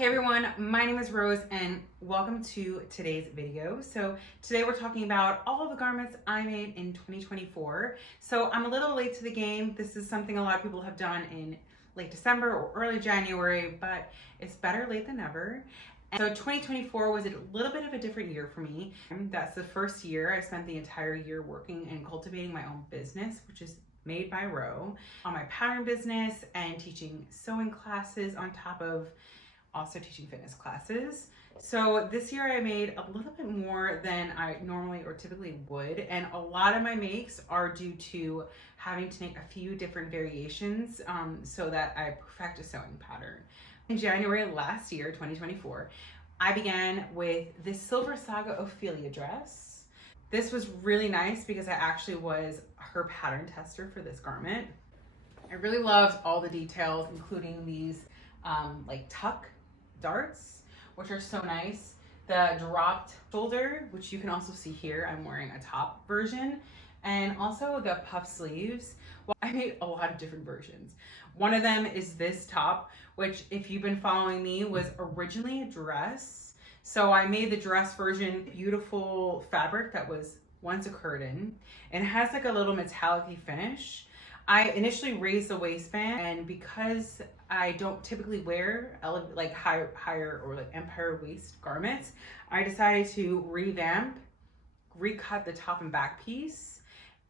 Hey everyone, my name is Rose and welcome to today's video. So today we're talking about all of the garments I made in 2024. So I'm a little late to the game. This is something a lot of people have done in late December or early January, but it's better late than never. And so 2024 was a little bit of a different year for me. That's the first year I spent the entire year working and cultivating my own business, which is Made by Ro, on my pattern business and teaching sewing classes on top of also teaching fitness classes. So this year I made a little bit more than I normally or typically would, and a lot of my makes are due to having to make a few different variations so that I perfect a sewing pattern. In January last year, 2024, I began with this Silver Saga Ophelia dress. This was really nice because I actually was her pattern tester for this garment. I really loved all the details, including these like tuck darts, which are so nice. The dropped shoulder, which you can also see here, I'm wearing a top version, and also the puff sleeves. Well, I made a lot of different versions. One of them is this top, which if you've been following me was originally a dress. So I made the dress version, beautiful fabric that was once a curtain, and it has like a little metallic-y finish. I initially raised the waistband, and because I don't typically wear like higher or like empire waist garments, I decided to recut the top and back piece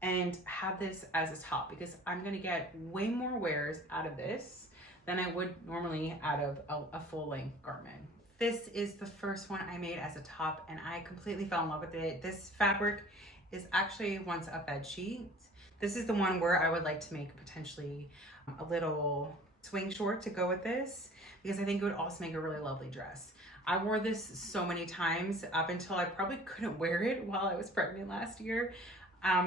and have this as a top because I'm gonna get way more wears out of this than I would normally out of a full length garment. This is the first one I made as a top and I completely fell in love with it. This fabric is actually once a bed sheet. This is the one where I would like to make potentially a little swing short to go with this because I think it would also make a really lovely dress. I wore this so many times up until I probably couldn't wear it while I was pregnant last year.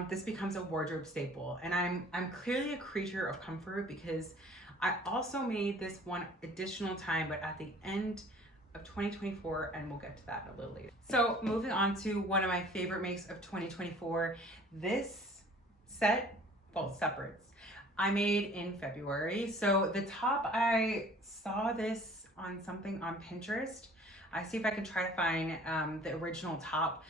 This becomes a wardrobe staple, and I'm clearly a creature of comfort because I also made this one additional time, but at the end of 2024, and we'll get to that a little later. So moving on to one of my favorite makes of 2024, this set, well, separates, I made in February. So the top, I saw this on something on Pinterest. I see if I can try to find the original top.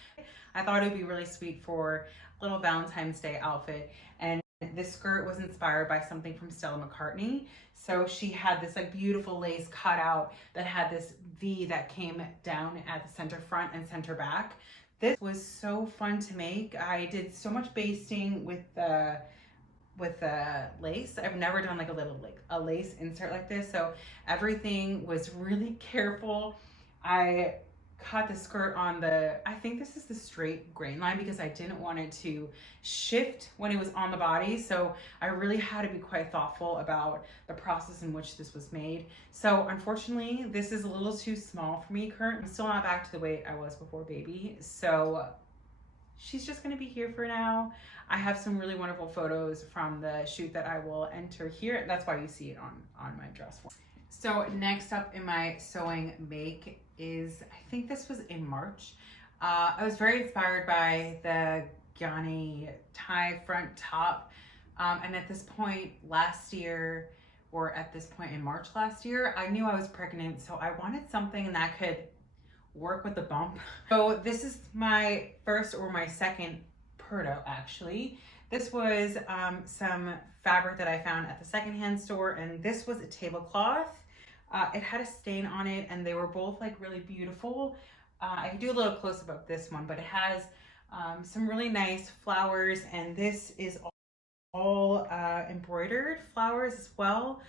I thought it would be really sweet for a little Valentine's Day outfit. And this skirt was inspired by something from Stella McCartney. So she had this like beautiful lace cutout that had this V that came down at the center front and center back. This was so fun to make. I did so much basting with the lace. I've never done like a lace insert like this, so everything was really careful. I cut the skirt on I think this is the straight grain line because I didn't want it to shift when it was on the body, so I really had to be quite thoughtful about the process in which this was made. So unfortunately this is a little too small for me currently. I'm still not back to the weight I was before baby, so she's just going to be here for now. I have some really wonderful photos from the shoot that I will enter here. That's why you see it on my dress form. So next up in my sewing make is, I think this was in March. I was very inspired by the Gyani tie front top. And at this point last year, or at this point in March last year, I knew I was pregnant. So I wanted something that could work with the bump. So this is my first or my second Purdo actually. This was some fabric that I found at the secondhand store, and this was a tablecloth. It had a stain on it and they were both like really beautiful. I can do a little close up of this one, but it has some really nice flowers, and this is all embroidered flowers as well.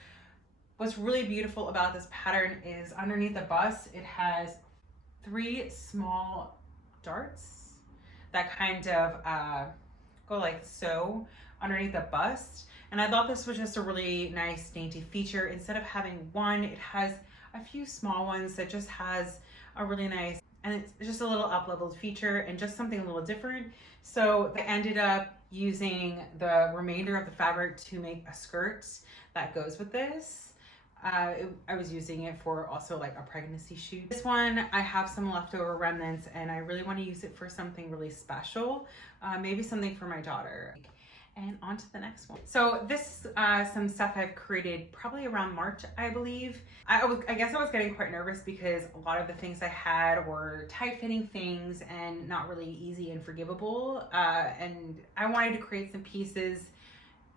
What's really beautiful about this pattern is underneath the bust, it has 3 small darts that kind of go like so underneath the bust. And I thought this was just a really nice dainty feature. Instead of having one, it has a few small ones that just has a really nice, and it's just a little up-leveled feature and just something a little different. So I ended up using the remainder of the fabric to make a skirt that goes with this. I was using it for also like a pregnancy shoot. This one, I have some leftover remnants and I really want to use it for something really special. Maybe something for my daughter. and on to the next one. So this some stuff I've created probably around March, I believe. I guess I was getting quite nervous because a lot of the things I had were tight-fitting things and not really easy and forgivable. And I wanted to create some pieces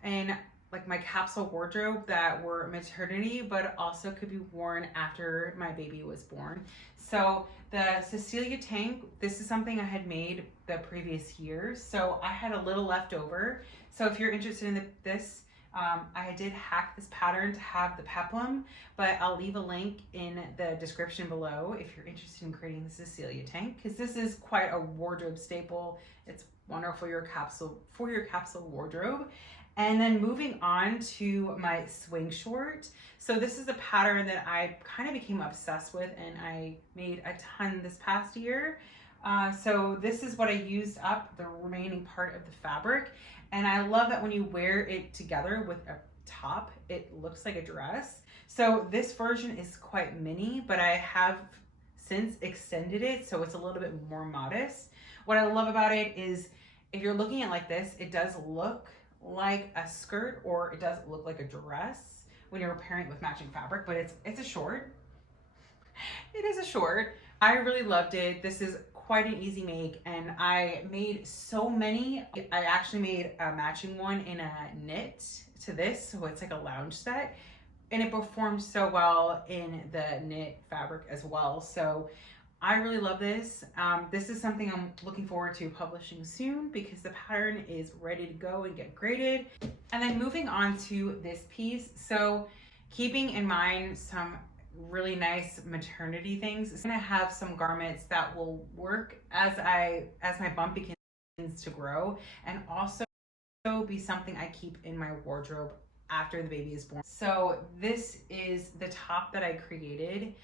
in like my capsule wardrobe that were maternity, but also could be worn after my baby was born. So the Cecilia tank, this is something I had made the previous year. So I had a little left over. So if you're interested in this, I did hack this pattern to have the peplum, but I'll leave a link in the description below if you're interested in creating the Cecilia tank, because this is quite a wardrobe staple. It's wonderful for your capsule wardrobe. And then moving on to my swing short. So this is a pattern that I kind of became obsessed with and I made a ton this past year. So this is what I used up the remaining part of the fabric. And I love that when you wear it together with a top, it looks like a dress. So this version is quite mini, but I have since extended it so it's a little bit more modest. What I love about it is if you're looking at it like this, it does look like a skirt or it does look like a dress when you're pairing it with matching fabric, but it's a short. It is a short. I really loved it. This is quite an easy make and I made so many. I actually made a matching one in a knit to this, so it's like a lounge set, and it performed so well in the knit fabric as well. So I really love this. This is something I'm looking forward to publishing soon because the pattern is ready to go and get graded. And then moving on to this piece. So keeping in mind some really nice maternity things, it's gonna have some garments that will work as my bump begins to grow, and also be something I keep in my wardrobe after the baby is born. So this is the top that I created.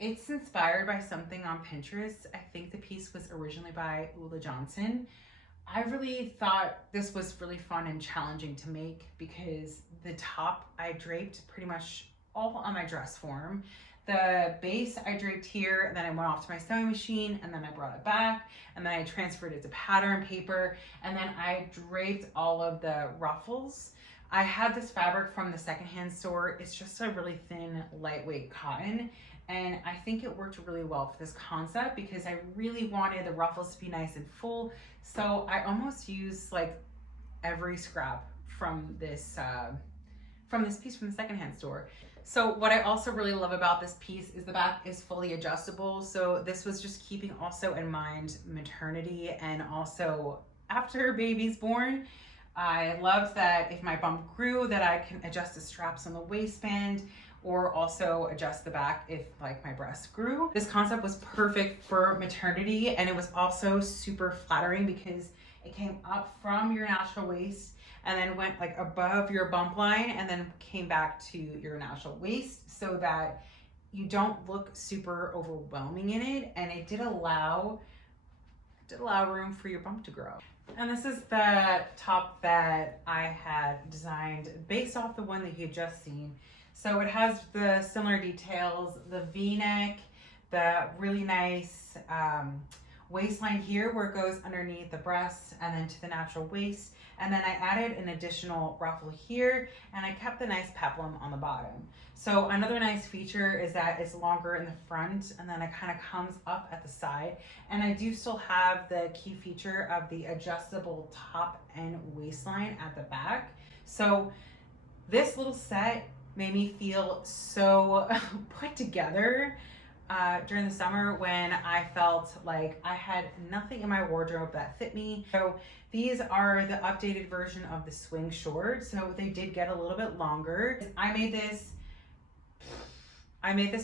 It's inspired by something on Pinterest. I think the piece was originally by Ula Johnson. I really thought this was really fun and challenging to make because the top I draped pretty much all on my dress form. The base I draped here, and then I went off to my sewing machine, and then I brought it back, and then I transferred it to pattern paper, and then I draped all of the ruffles. I had this fabric from the secondhand store. It's just a really thin, lightweight cotton. And I think it worked really well for this concept because I really wanted the ruffles to be nice and full. So I almost used like every scrap from this piece from the secondhand store. So what I also really love about this piece is the back is fully adjustable. So this was just keeping also in mind maternity and also after baby's born. I loved that if my bump grew that I can adjust the straps on the waistband or also adjust the back if like my breast grew. This concept was perfect for maternity, and it was also super flattering because it came up from your natural waist and then went like above your bump line and then came back to your natural waist so that you don't look super overwhelming in it, and it did allow room for your bump to grow. And this is the top that I had designed based off the one that you had just seen. So it has the similar details, the V-neck, the really nice waistline here where it goes underneath the breasts and then to the natural waist. And then I added an additional ruffle here, and I kept the nice peplum on the bottom. So another nice feature is that it's longer in the front and then it kind of comes up at the side. And I do still have the key feature of the adjustable top and waistline at the back. So this little set made me feel so put together during the summer when I felt like I had nothing in my wardrobe that fit me. So these are the updated version of the swing short. So they did get a little bit longer. I made this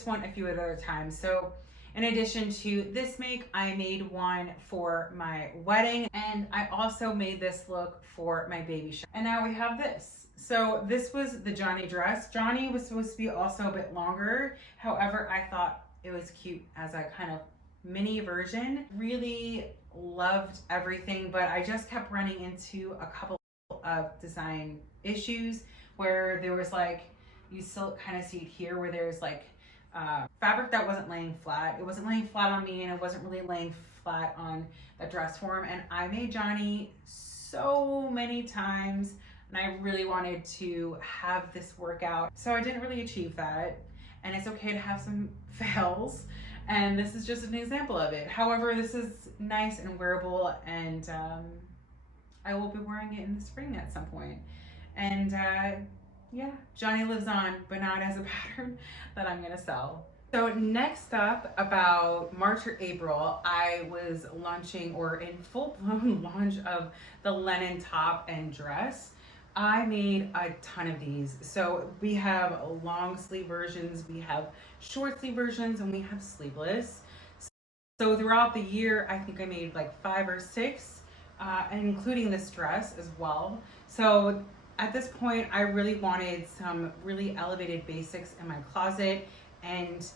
one a few other times. So in addition to this make, I made one for my wedding, and I also made this look for my baby shower. And now we have this. So this was the Johnny dress. Johnny was supposed to be also a bit longer. However, I thought it was cute as a kind of mini version. Really loved everything, but I just kept running into a couple of design issues where there was like, you still kind of see it here where there's like fabric that wasn't laying flat. It wasn't laying flat on me, and it wasn't really laying flat on the dress form. And I made Johnny so many times, and I really wanted to have this work out. So I didn't really achieve that, and it's okay to have some fails. And this is just an example of it. However, this is nice and wearable, and I will be wearing it in the spring at some point. And yeah, Johnny lives on, but not as a pattern that I'm gonna sell. So next up, about March or April, I was launching, or in full-blown launch of the Lennon Top and Dress. I made a ton of these. So we have long sleeve versions, we have short sleeve versions, and we have sleeveless. So throughout the year, I think I made like 5 or 6, and including this dress as well. So at this point, I really wanted some really elevated basics in my closet, and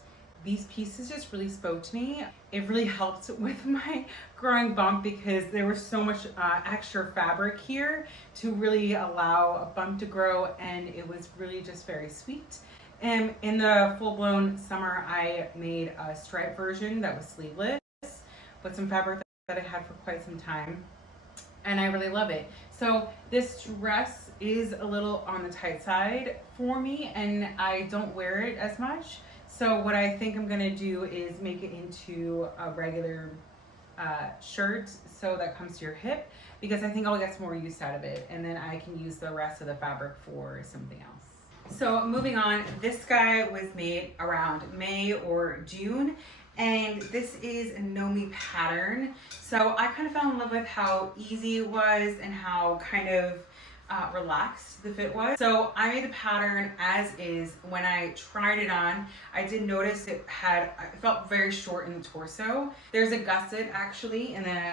these pieces just really spoke to me. It really helped with my growing bump because there was so much extra fabric here to really allow a bump to grow, and it was really just very sweet. And in the full-blown summer, I made a striped version that was sleeveless with some fabric that I had for quite some time, and I really love it. So this dress is a little on the tight side for me, and I don't wear it as much. So what I think I'm gonna do is make it into a regular shirt so that comes to your hip, because I think I'll get some more use out of it, and then I can use the rest of the fabric for something else. So moving on, this guy was made around May or June, and this is a Nomi pattern. So I kind of fell in love with how easy it was and how kind of relaxed the fit was. So I made the pattern as is. When I tried it on, I did notice it felt very short in the torso. There's a gusset actually in the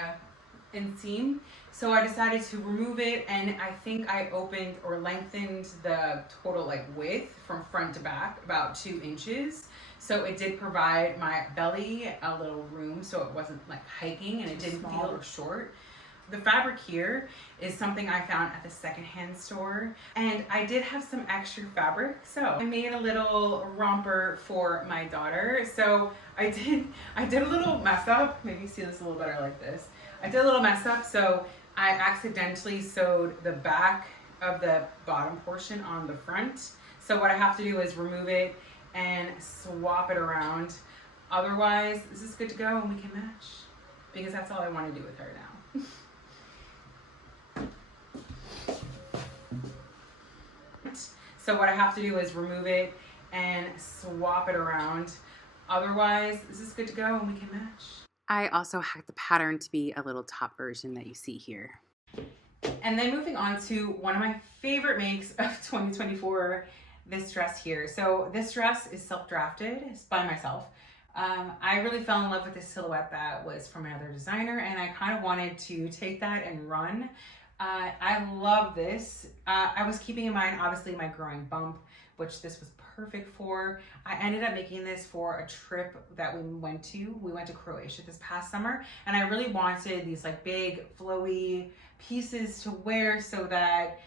inseam. So I decided to remove it, and I think I opened or lengthened the total like width from front to back about 2 inches. So it did provide my belly a little room, so it wasn't like hiking and it didn't feel short. The fabric here is something I found at the secondhand store, and I did have some extra fabric, so I made a little romper for my daughter. So I did a little mess up. Maybe you see this a little better like this. I did a little mess up, so I accidentally sewed the back of the bottom portion on the front. So what I have to do is remove it and swap it around. Otherwise, this is good to go and we can match, because that's all I want to do with her now. So what I have to do is remove it and swap it around. Otherwise, this is good to go and we can match. I also hacked the pattern to be a little top version that you see here. And then moving on to one of my favorite makes of 2024, this dress here. So this dress is self-drafted, it's by myself. I really fell in love with this silhouette that was from another designer, and I kind of wanted to take that and run. I love this. I was keeping in mind, obviously, my growing bump, which this was perfect for. I ended up making this for a trip that we went to. We went to Croatia this past summer, and I really wanted these like big flowy pieces to wear so that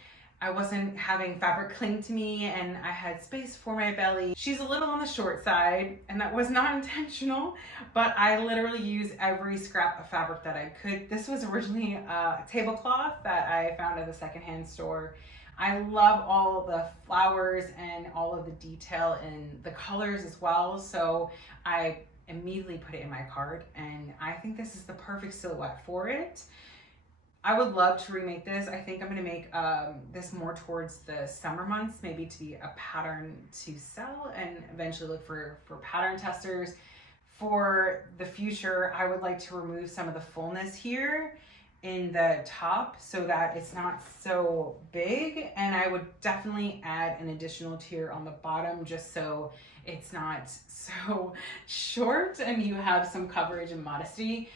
I wasn't having fabric cling to me and I had space for my belly. She's a little on the short side, and that was not intentional, but I literally used every scrap of fabric that I could. This was originally a tablecloth that I found at the secondhand store. I love all the flowers and all of the detail in the colors as well, so I immediately put it in my cart, and I think this is the perfect silhouette for it. I would love to remake this. I think I'm gonna make this more towards the summer months, maybe to be a pattern to sell, and eventually look for pattern testers. For the future, I would like to remove some of the fullness here in the top so that it's not so big, and I would definitely add an additional tier on the bottom just so it's not so short and you have some coverage and modesty.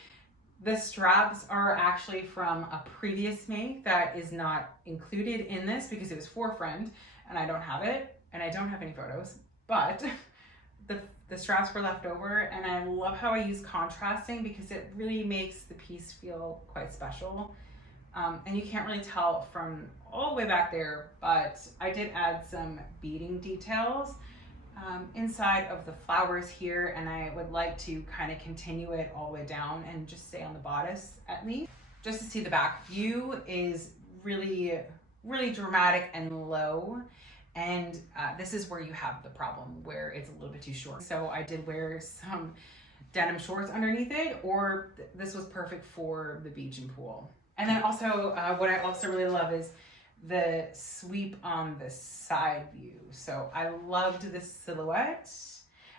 The straps are actually from a previous make that is not included in this because it was for a friend and I don't have it, and I don't have any photos, but the straps were left over, and I love how I use contrasting because it really makes the piece feel quite special. And you can't really tell from all the way back there, but I did add some beading details inside of the flowers here, and I would like to kind of continue it all the way down and just stay on the bodice at least. just to see the back view is really, really dramatic and low. And this is where you have the problem, where it's a little bit too short. So I did wear some denim shorts underneath it, or this was perfect for the beach and pool. And then also, what I also really love is the sweep on the side view. So I loved this silhouette,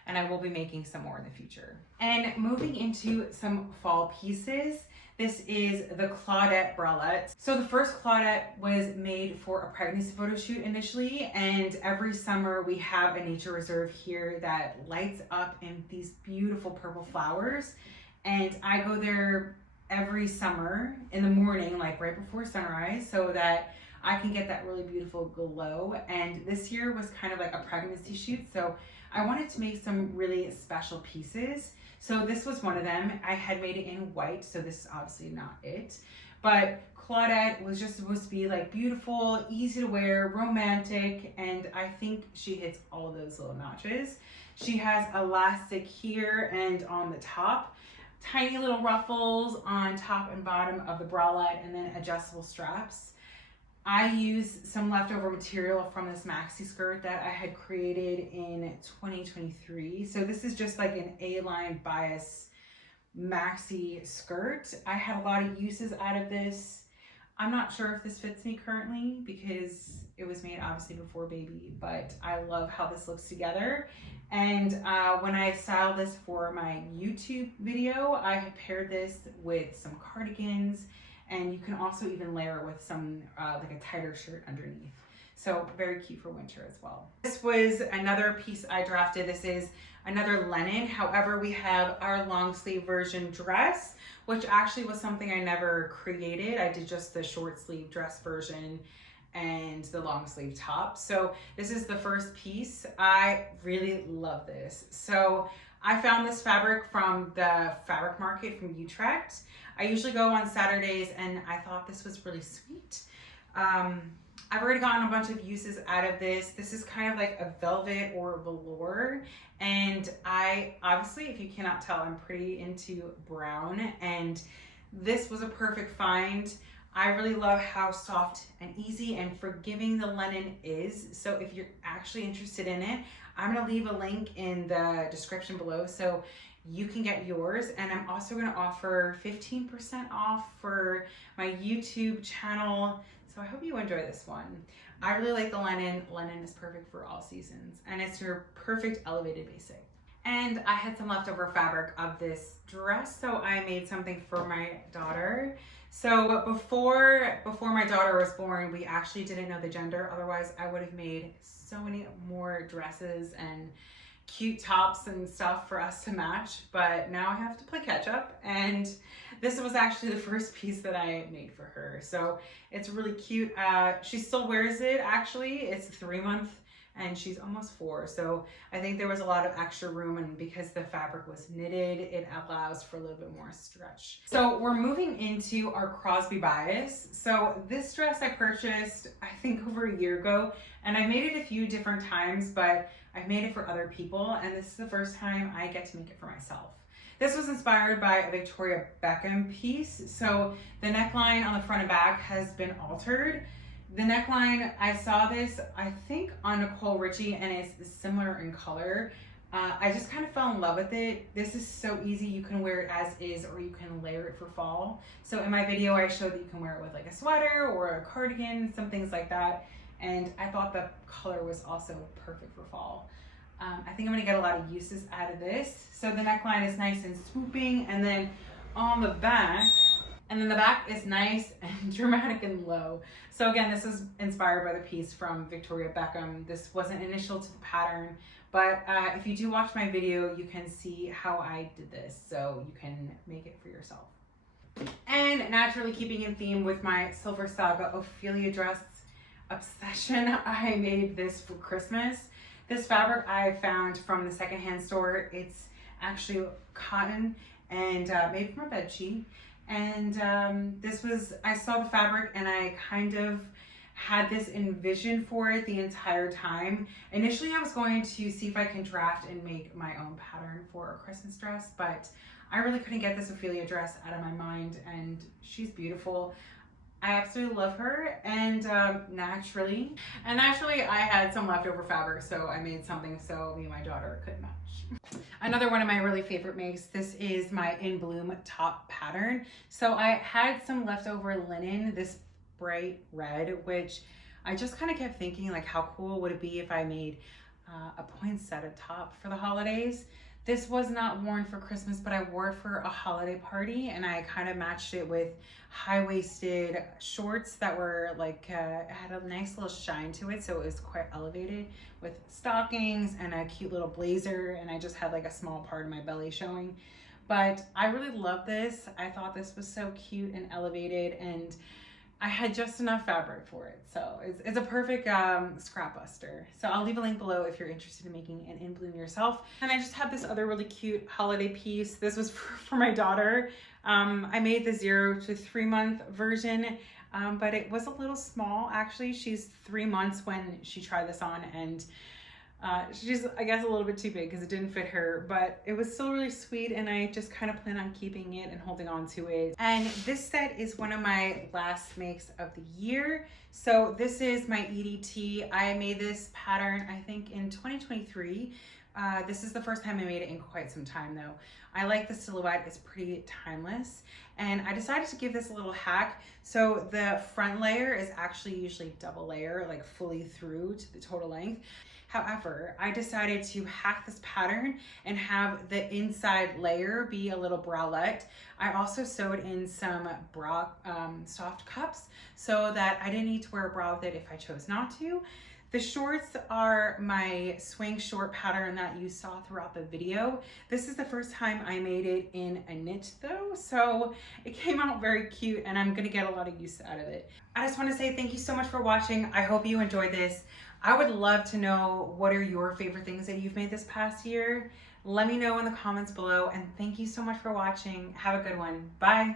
and I will be making some more in the future. And moving into some fall pieces, this is the Claudette bralette. So the first Claudette was made for a pregnancy photo shoot initially, and every summer we have a nature reserve here that lights up in these beautiful purple flowers. And I go there every summer in the morning, like right before sunrise, so that I can get that really beautiful glow. And this year was kind of like a pregnancy shoot, so I wanted to make some really special pieces. So this was one of them. I had made it in white, so this is obviously not it. But Claudette was just supposed to be like beautiful, easy to wear, romantic, and I think she hits all of those little notches. She has elastic here and on the top, tiny little ruffles on top and bottom of the bralette, and then adjustable straps. I used some leftover material from this maxi skirt that I had created in 2023. So this is just like an A-line bias maxi skirt. I had a lot of uses out of this. I'm not sure if this fits me currently because it was made obviously before baby, but I love how this looks together. And when I styled this for my YouTube video, I had paired this with some cardigans, and you can also even layer with some like a tighter shirt underneath. So very cute for winter as well. This was another piece I drafted. This is another Lenin. However, we have our long sleeve version dress, which actually was something I never created. I did just the short sleeve dress version and the long sleeve top. So this is the first piece. I really love this. So I found this fabric from the fabric market from Utrecht. I usually go on Saturdays, and I thought this was really sweet. I've already gotten a bunch of uses out of this. This is kind of like a velvet or velour. And I, obviously, if you cannot tell, I'm pretty into brown, and this was a perfect find. I really love how soft and easy and forgiving the Lenin is. So if you're actually interested in it, I'm gonna leave a link in the description below so you can get yours. And I'm also gonna offer 15% off for my YouTube channel. So I hope you enjoy this one. I really like the Lenin. Lenin is perfect for all seasons, and it's your perfect elevated basic. And I had some leftover fabric of this dress, so I made something for my daughter. So before my daughter was born, we actually didn't know the gender. Otherwise, I would have made so many more dresses and cute tops and stuff for us to match. But now I have to play catch up. And this was actually the first piece that I made for her. So it's really cute. She still wears it, actually. It's 3 months. And she's almost 4. So I think there was a lot of extra room, and because the fabric was knitted, it allows for a little bit more stretch. So we're moving into our Crosby bias. So this dress I purchased, I think over a year ago, and I made it a few different times, but I've made it for other people, and this is the first time I get to make it for myself. This was inspired by a Victoria Beckham piece. So the neckline on the front and back has been altered. The neckline, I saw this, I think on Nicole Richie, and it's similar in color. I just kind of fell in love with it. This is so easy. You can wear it as is, or you can layer it for fall. So in my video, I showed that you can wear it with like a sweater or a cardigan, some things like that. And I thought the color was also perfect for fall. I think I'm gonna get a lot of uses out of this. So the neckline is nice and swooping, and then on the back, and then the back is nice and dramatic and low. So again, this is inspired by the piece from Victoria Beckham. This wasn't initial to the pattern, but if you do watch my video, you can see how I did this, so you can make it for yourself. And naturally keeping in theme with my Silver Saga Ophelia dress obsession, I made this for Christmas. This fabric I found from the secondhand store. It's actually cotton and made from a bed sheet. And this was, I saw the fabric and I kind of had this envision for it the entire time. Initially, I was going to see if I can draft and make my own pattern for a Christmas dress, but I really couldn't get this Ophelia dress out of my mind, and she's beautiful. I absolutely love her, and naturally, I had some leftover fabric, so I made something so me and my daughter could match. Another one of my really favorite makes, this is my In Bloom top pattern. So I had some leftover linen, this bright red, which I just kind of kept thinking, like, how cool would it be if I made a poinsettia top for the holidays. This was not worn for Christmas, but I wore it for a holiday party, and I kind of matched it with high-waisted shorts that were like, had a nice little shine to it, so it was quite elevated, with stockings and a cute little blazer, and I just had like a small part of my belly showing. But I really love this. I thought this was so cute and elevated, and I had just enough fabric for it. So it's a perfect scrap buster. So I'll leave a link below if you're interested in making an In Bloom yourself. And I just have this other really cute holiday piece. This was for my daughter. I made the 0 to 3 month version, but it was a little small. Actually, she's 3 months when she tried this on, and she's, I guess, a little bit too big because it didn't fit her, but it was still really sweet, and I just kind of plan on keeping it and holding on to it. And this set is one of my last makes of the year. So this is my Edie Tee. I made this pattern, I think, in 2023. This is the first time I made it in quite some time though. I like the silhouette, it's pretty timeless. And I decided to give this a little hack. So the front layer is actually usually double layer, like fully through to the total length. However, I decided to hack this pattern and have the inside layer be a little bralette. I also sewed in some bra soft cups so that I didn't need to wear a bra with it if I chose not to. The shorts are my swing short pattern that you saw throughout the video. This is the first time I made it in a knit though, so it came out very cute, and I'm gonna get a lot of use out of it. I just wanna say thank you so much for watching. I hope you enjoyed this. I would love to know, what are your favorite things that you've made this past year? Let me know in the comments below, and thank you so much for watching. Have a good one. Bye.